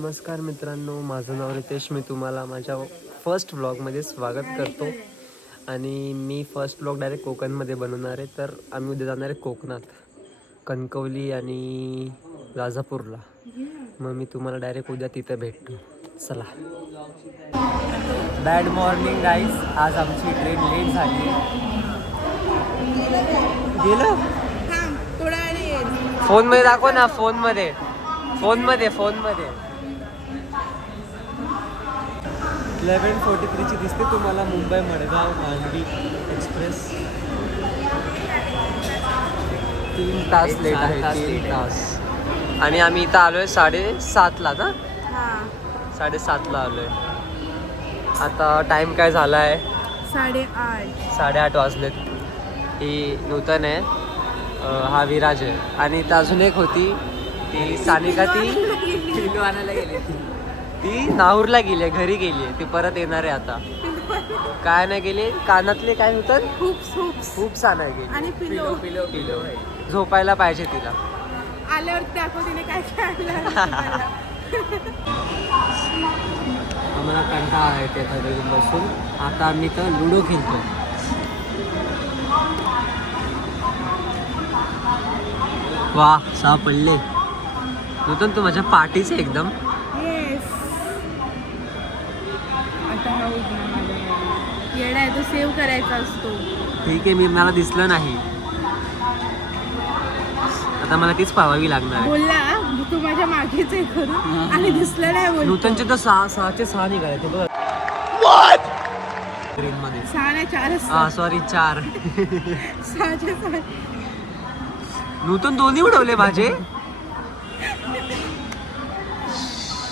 नमस्कार मित्रांनो, माझं नाव रितेश. मी तुम्हाला माझ्या फर्स्ट व्लॉगमध्ये स्वागत करतो. आणि मी फर्स्ट व्लॉग डायरेक्ट कोकणमध्ये बनवणार आहे. तर आम्ही उद्या जाणार आहे कोकणात, कणकवली आणि राजापूरला. मग मी तुम्हाला डायरेक्ट उद्या तिथे भेटतो. चला. Bad morning guys. आज आमची ट्रेन लेट झाली. गेलं फोनमध्ये दाखव ना. फोनमध्ये 11:43 दिसते तुम्हाला. मुंबई मडगाव मांडवी एक्सप्रेस 3 तास लेट आहे. 3 तास. आणि आम्ही इथं आलोय 7:30ला ना. 7:30ला आलोय. आता टाइम काय झाला आहे? 8:30 वाजलेत. ही नूतन आहे, हा विराज आहे. आणि इथं अजून एक होती ती सानिका. ती पिल्लू आणायला गेली. ती नाहूरला गेली आहे, घरी गेली आहे. ती परत येणार आहे आता. काय नाही गेली, कानातले काय होतात खूप साना गेली. आणि पिलो पिलो पिलो झोपायला पाहिजे तिला. आल्यावर दाखव तिने काय काय. आम्हाला कंटाळा आहे ते घरी बसून. आता आम्ही तर लुडो खेळतो. वा, 6 पडले. नूतन तू माझ्या पाठीच एकदम. आता हा येडा आहे तो, सेव्ह करायचा असतो. ठीक आहे, मला दिसलं नाही. आता मला तीच पाहावी लागणार आहे. बोलला तू माझ्या मागेच आहे करून आणि दिसलं नाही बोल. नूतनचे तर 6 निघाले ते बघ. ट्रेन मध्ये 6 नाही 4. सॉरी 4. 6. नूतन दोन्ही उडवले माझे.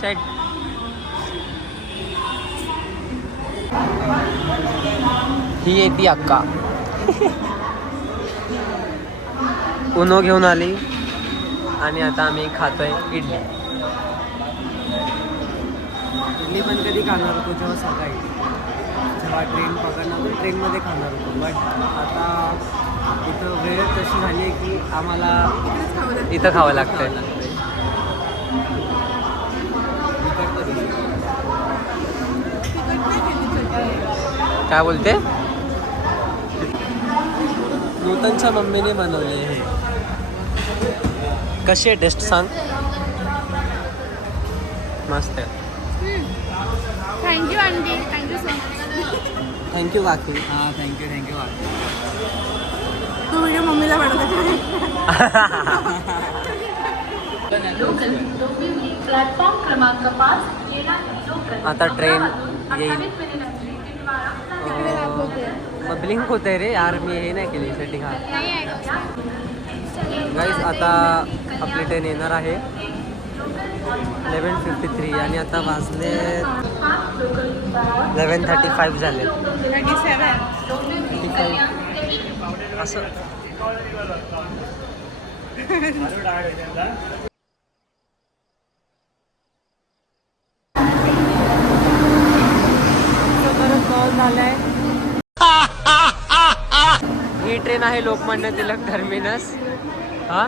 शेट. ही येते अक्का. उनो घेऊन आली. आणि आता आम्ही खातोय इडली. इडली पण कधी खाणार होतो? जेव्हा सकाळी, जेव्हा ट्रेन पकडणार होतो ट्रेनमध्ये खाणार होतो. बट आता इथं वेळ तशी झाली आहे की आम्हाला इथं खावं लागतंय. काय बोलते? नूतनच्या मम्मीने बनवले हे. कशी आहे टेस्ट सांग? मस्त आहे. Thank you aunty. Thank you so much. Thank you काकी. हां, थँक्यू काकी. तू व्हिडिओ मम्मीला बनवला. प्लॅटफॉर्म क्रमांक 5 आता ट्रेन येईल. मग ब्लिंक होतंय रे यार. मी हे नाही केली सेटिंग. हा गाईज, आता आपली ट्रेन येणार आहे 11:53. आणि आता वाजले 11:35 झाले. 35 असं. झालंय. ही ट्रेन आहे लोकमान्य टिळक टर्मिनस. हा,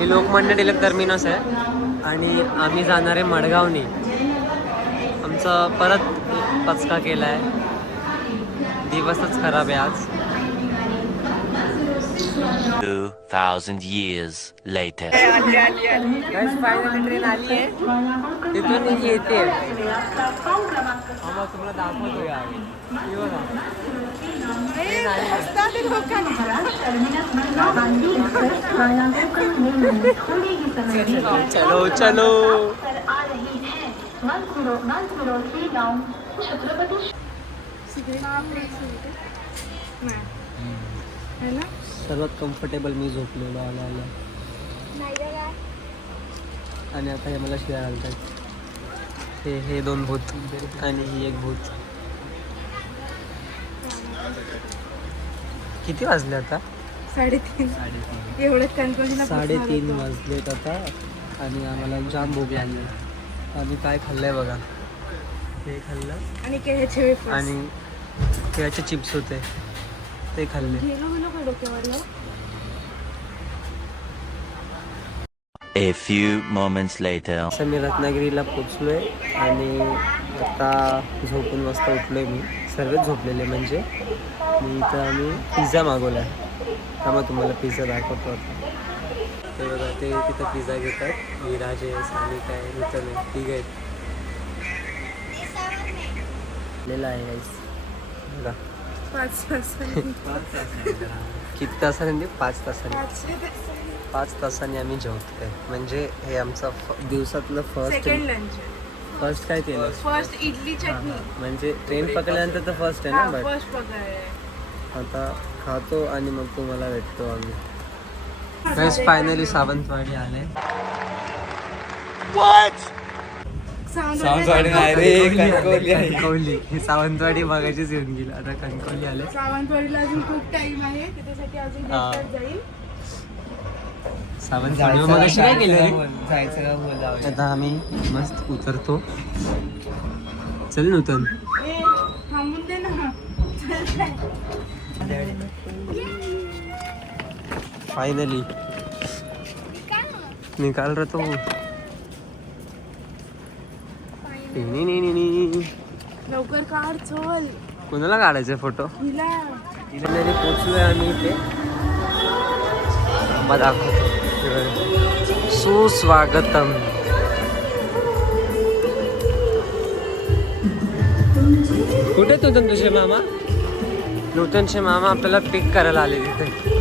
ही लोकमान्य टिळक टर्मिनस आहे. आणि आम्ही जाणार आहे मडगावनी. आमचा परत पचका केला आहे. दिवसच खराब आहे आज. 2000 years later. Guys, finally train आली आहे. तिथून येते. तुम्हाला दाखवतो यार. चलो चलो. सर्वात कम्फर्टेबल मी झोपलेलो आला. आणि आता हे मला शिवाय घालतात. हे 2 भूत आणि ही एक भूत. किती वाजले आता? 3:30. एवढं कन्फ्युजन. 3:30 वाजलेत आता. आणि आम्हाला जाम भूक लागली. आम्ही काय खाल्लंय बघा. हे खाल्लं आणि केळ्याचे वेफर्स आणि केळ्याचे चिप्स होते. ते खाल्ले. गेलो गेलो का डोक्यावरला? A few moments later. असं मी रत्नागिरीला पोचलोय आणि आता झोपून वाजता उठलोय मी. सर्वच झोपलेले म्हणजे. मी इथं आम्ही पिझ्झा मागवला आहे. त्यामुळे तुम्हाला पिझ्झा दाखवतो आता. ते बघा ते तिथं पिझ्झा घेतात. विराज आहे, सानिका आहे, नूतन आहे, ठीक आहे. आहे गाईस बघा 5 तासांनी. किती तासांनी? 5 तासांनी. 5 तासांनी आम्ही जेवतोय. म्हणजे हे आमचं दिवसातलं सेकंड लंच. फर्स्ट काय केलं? फर्स्ट इडली चटणी. म्हणजे ट्रेन पकडल्यानंतर तर फर्स्ट आहे ना. बट फर्स्ट पगार. आता खातो आणि मग तुम्हाला भेटतो आम्ही. बस फायनली सावंतवाडी आले. सावंतवाडी कणकवली. हे सावंतवाडी बघायचीच येऊन गेली. आता कणकवली आले. सावंतवाडीला अजून खूप टाइम आहे. त्याच्यासाठी अजून भेटत जाईल. सावंतवाडी मग अशी काय केलं रे? आता आम्ही मस्त उतरतो. चल नूतन. ए, थांबून दे ना. फायनली निकाल रहा तो. लवकर काढ चल. कोणाला काढायचे फोटो? हिला. फायनली पोचलोय आम्ही इथे. मग दाखवतो. सुस्वागतम. कुठे नूतन तुझे मामा? नूतनचे मामा आपल्याला पिक करायला आले तिथे.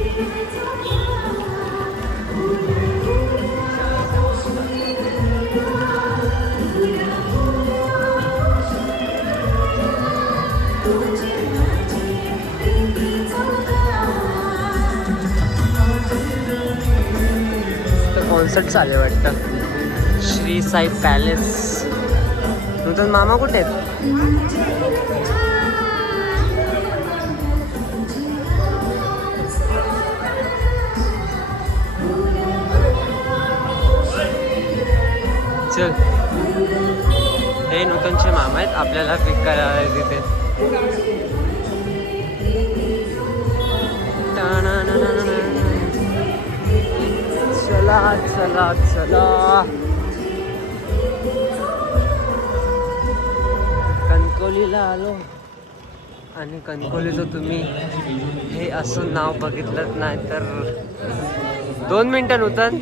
कॉन्सर्ट चालू आहे वाटतं. श्री साई पॅलेस. नूतन मामा कुठे आहेत? चल. हे नूतनचे मामा आहेत. आपल्याला पिक करायला तिथे. चला चला चला. कणकवलीला आलो आणि कणकवलीचं तुम्ही हे असं नाव बघितलं नाही तर 2 मिनिटं नूतन.